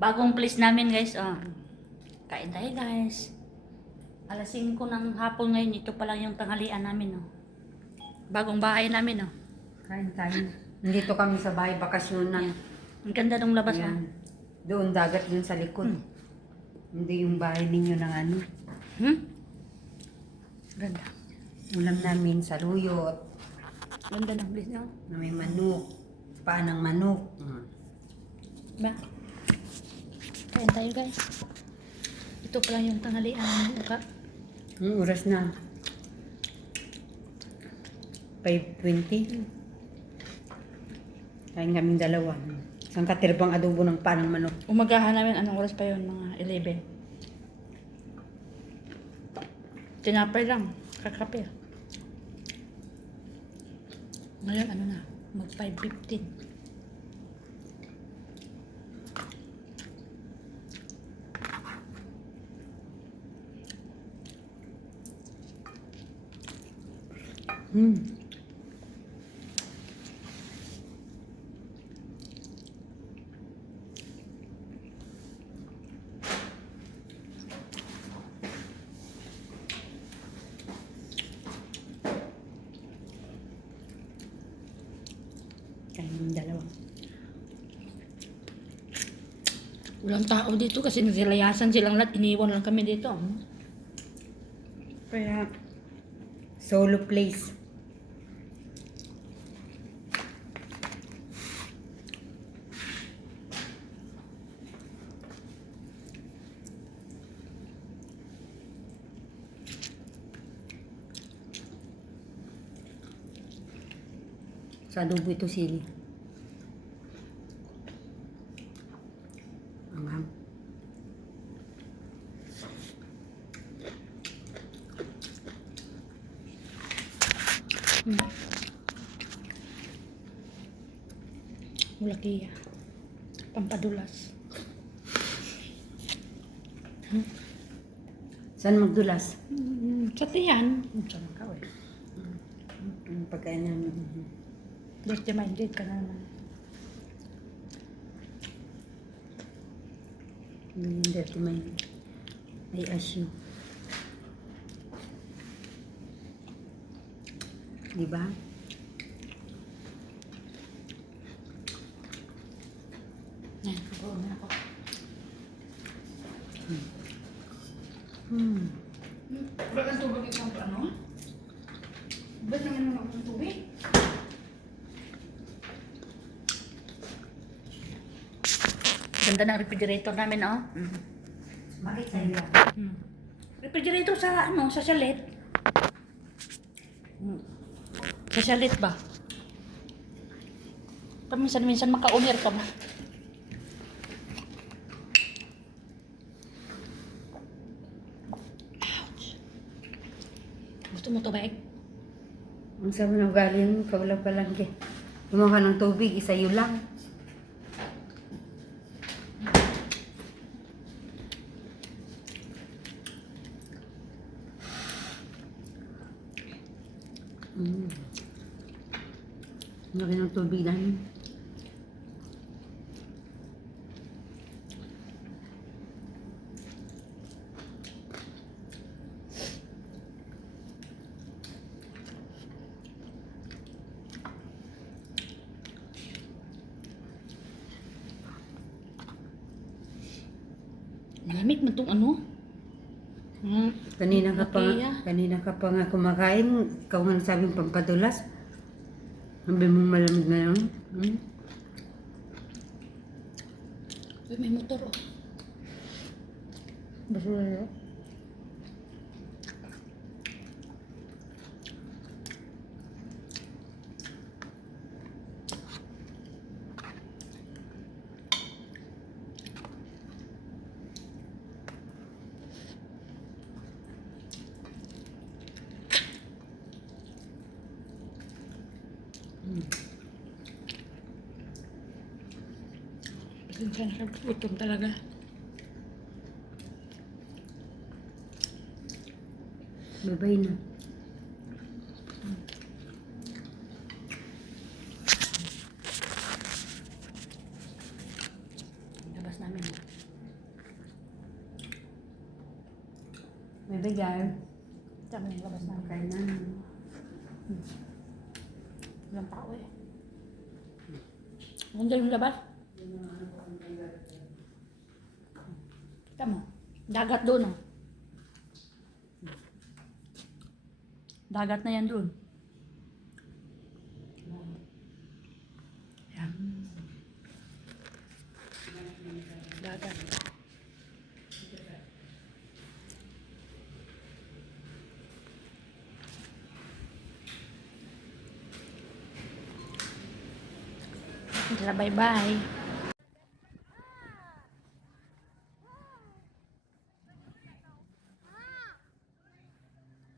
Bagong place namin guys. Oh. Kain tayo guys. Alas 5 ng hapon ngayon. Ito pa lang yung tanghalian namin. Oh. Bagong bahay namin. Oh. Kain tayo. Nandito kami sa bahay bakasyonan. Yan. Ang ganda ng labas. Oh. Yan. Doon dagat yun sa likod. Hindi yung bahay ninyo ng ano. Ganda. Ulam namin sa luyot. Ganda ng place niya. Na may manok. Paa ng manok. Ba? Kain tayo guys. Ito pa lang yung tanghalian namin. Oras na. 5:20. Kain kaming dalawa. Isang katirbang adobo ng paa ng manok. Umagahan namin. Anong oras pa yun? Mga 11. Tinapay lang. Kakape. Ngayon ano na? Mag 5:15. Kain kaming dalawa. Walang tao dito kasi nagsilayasan silang lahat. Iniwan lang kami dito. Kaya solo place. Sa adobo ito sili. Anghang. Mulakiya. Pampadulas. Saan magdulas? Sa tiyan. Saan ka eh? Ang pagkain namin. Dirty minded ka naman. Hindi dirty mind. I assure. Diba? Yan, buo na ako. Ba't ang tubig isang ano? Ba't naman naman ang tubig? Ganda ng refrigerator namin, oh. Bakit sa'yo? Refrigerator sa, ano, sa chalet. Sa chalet ba? Paminsan-minsan maka-owner ka ba? Ouch. Gusto mo to, Bek? Ang sabi ng galing, kaula pa lang ke. Kumuha ng tubig, isayo lang. Laki ng tubig namin. Malamig man tong ano? Kanina ka pa nga kumakain, ikaw nga nagsabing pampadulas. Sabi mong malamig na yun. Uy, may motor, oh. Basura yun. Pasensya na sa gutom talaga. Babay na. Labas namin. May bigay. Tama yung labas na. Kain na. Ilang tao eh. Ganda yung labas. Kita mo. Dagat doon oh. Dagat na yan doon. Yan. Dagat. Bye-bye.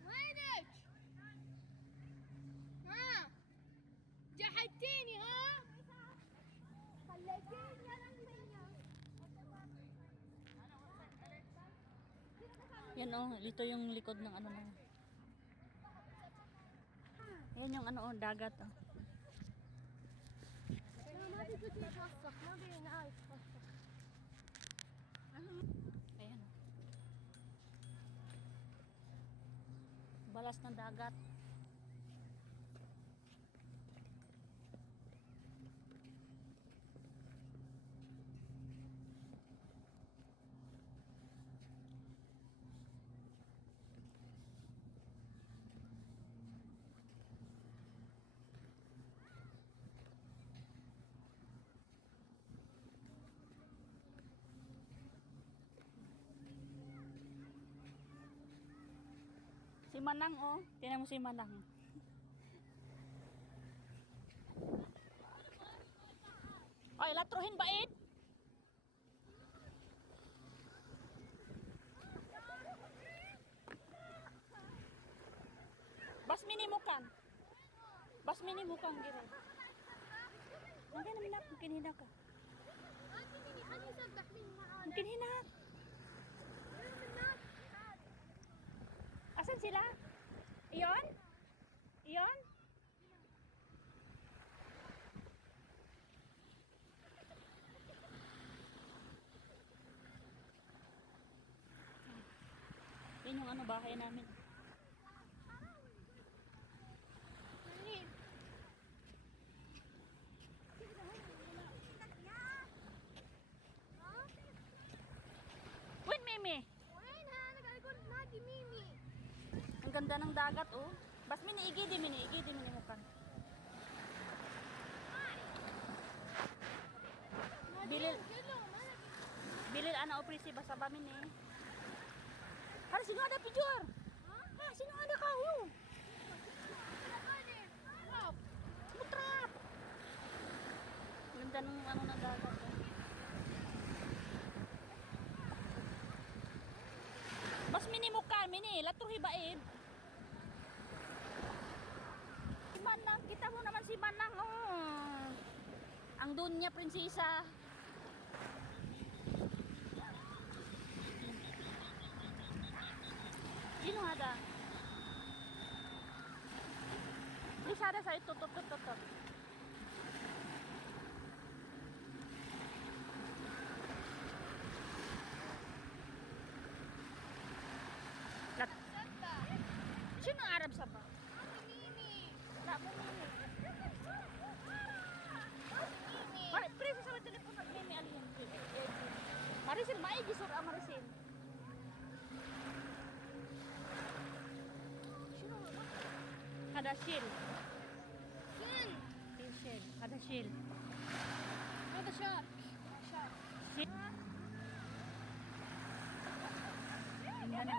وينك؟ ها؟ جحدتيني ها؟ خليتيني يا رمية. Yan oh, ito yung likod ng ano na. Yan yung ano oh, dagat oh. لا ما تجي تتوسخ ما بينا يتوسخ. Ayan oh. Balas ng dagat. Si Manang oh, tingnan mo si Manang. Ay, latruhin bait. Bas minimukan. Bas minimukan gini. Nandiyan namin ako, mungkin hina ka. Mungkin hina. Asan sila? Iyon? Iyon? Yan yung ano bahay namin. Win Mimi. وينها؟ انا قاعد اقول نادي ميمي. Ang ganda ng dagat oh. Bas miniigi di minimukan. Bilil bilil ana oprisi basa bamin eh. Har sino ada picture? Ha, sino ada kayo? Mutrap. Ganda ng ano ng dagat. Oh. Mas minimukan mini, latruhi baid. Si Manang, kita mo naman si Manang oh. Ang dunya prinsesa. Sino ada? Bisa ada saya tutup. Sino Arab Sabah? Wala mo Mimi. Mari, presi sa telepon at Mimi alin. Marisin, maigi sur Marisin. Sino ba? Hadashil. فين؟ Hadashil. Hadashil. هذا شاب. Tingnan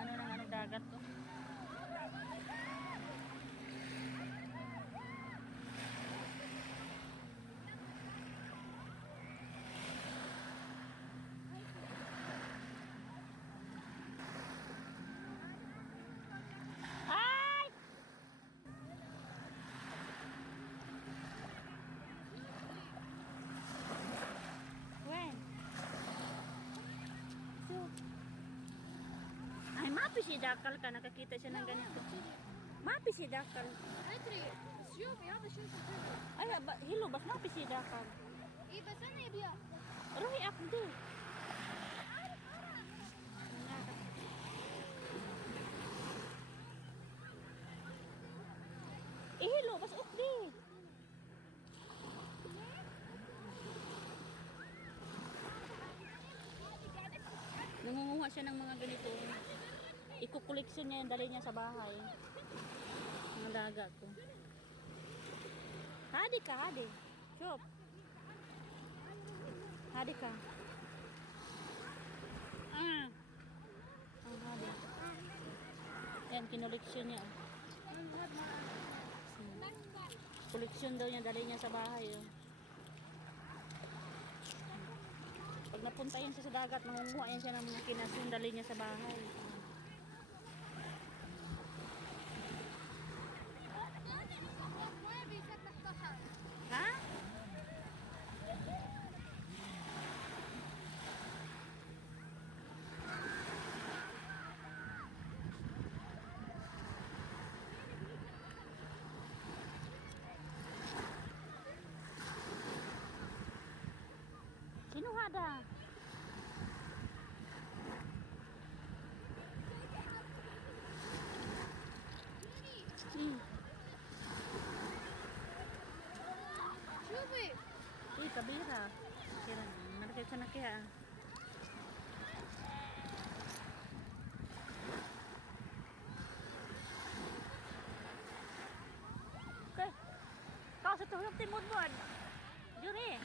ng ano dagat to. Ay! When? So, ay, mapi si Dakal ka. Nakakita siya ng ganito. Mapi si Dakal. ادري بس شوفي هذا شو الفكرة. Ay, hilo, bas mapi si Dakal. اي بس انا يبيها. Ruhi ako din. siya ng mga ganito. Iko-collection niya yan, dali niya sa bahay. Mga daga ko. Hadi ka, hadi. Chop. Hadi ka. Ah. Ang hadi. Yan, kinoleksyon niya. Koleksyon daw niya, dali niya sa bahay. Oh. Pag napunta yan siya sa dagat, mangunguha yan siya ng mga kinasin, dali niya sa bahay. ما يبي يفتح بحر. Ha? Sino hada? Hmm. شوفي. Uy, kabira. Kira, malaki ka na kaya. Okay. Kau sa tuhok timod mo. Juri.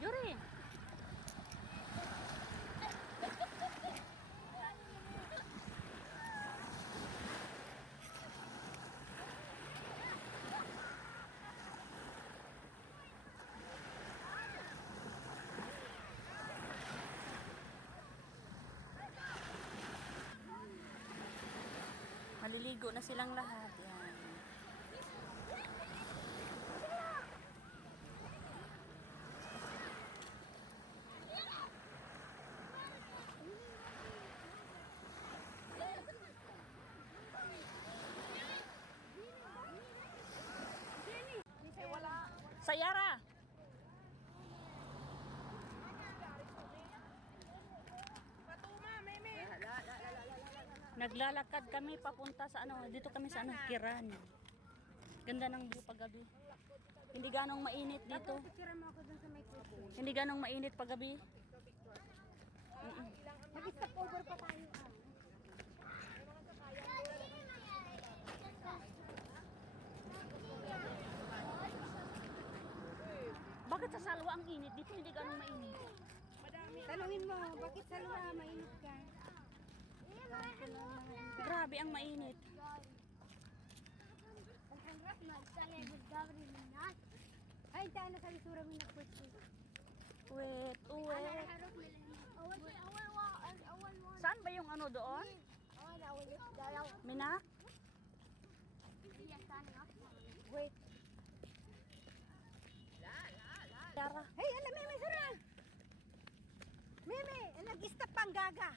Juri. Maliligo na silang lahat. Yan. Sayara. Naglalakad kami papunta sa ano, dito kami sa ano, Khiran. Ganda ng view paggabi. Hindi ganong mainit dito. Picture mo ako dun sa may kuko. Hindi ganong mainit paggabi. Mag-stop over pa tayo. Bakit sa Salwa ang init? Dito hindi ganong mainit. Tanungin mo, bakit sa luwa mainit ka? Grabe ang mainit. Ay, tayo na sa lisura mo na kutsi. Wait, wait. Saan ba yung ano doon? Minak? Wait. Yara. Hey, alam Mimi, sura! Mimi, nag-stop pang gaga.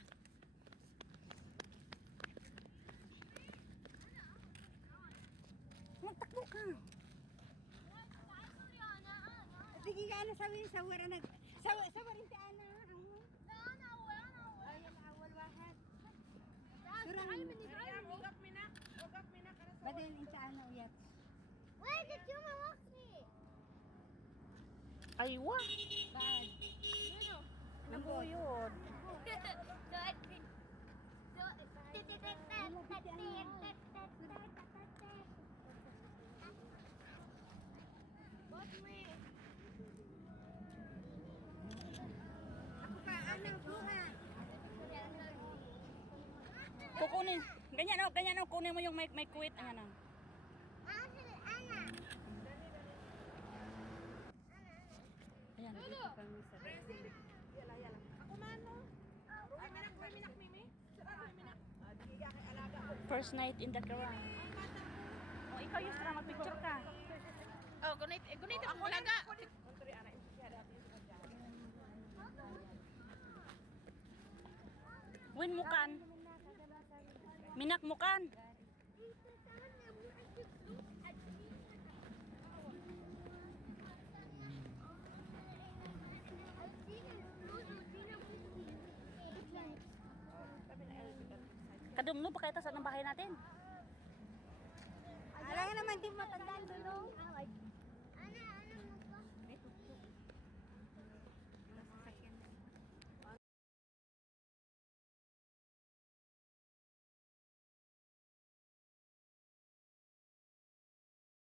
Magtakbo ka. Sige ka na sabi sa wala nag... Sa warin si Ana. Ayan, awal wahat. Sura Badalin sa Ana uyat. Wait, the human walks me. Aywa. Bad. Nabuyod. Ako pa, anang buha. Kukunin. Ganyan o. Kunin mo yung may quit. Ayan o. Ayan. First night in the Khiran. O, ikaw Yusra, magpicture ka. Oh, gunit ako laga. Win mukan. Minak mukan. Kadumno pa kaya sa ng bahay natin. Alam nga naman, di matandaan dulong.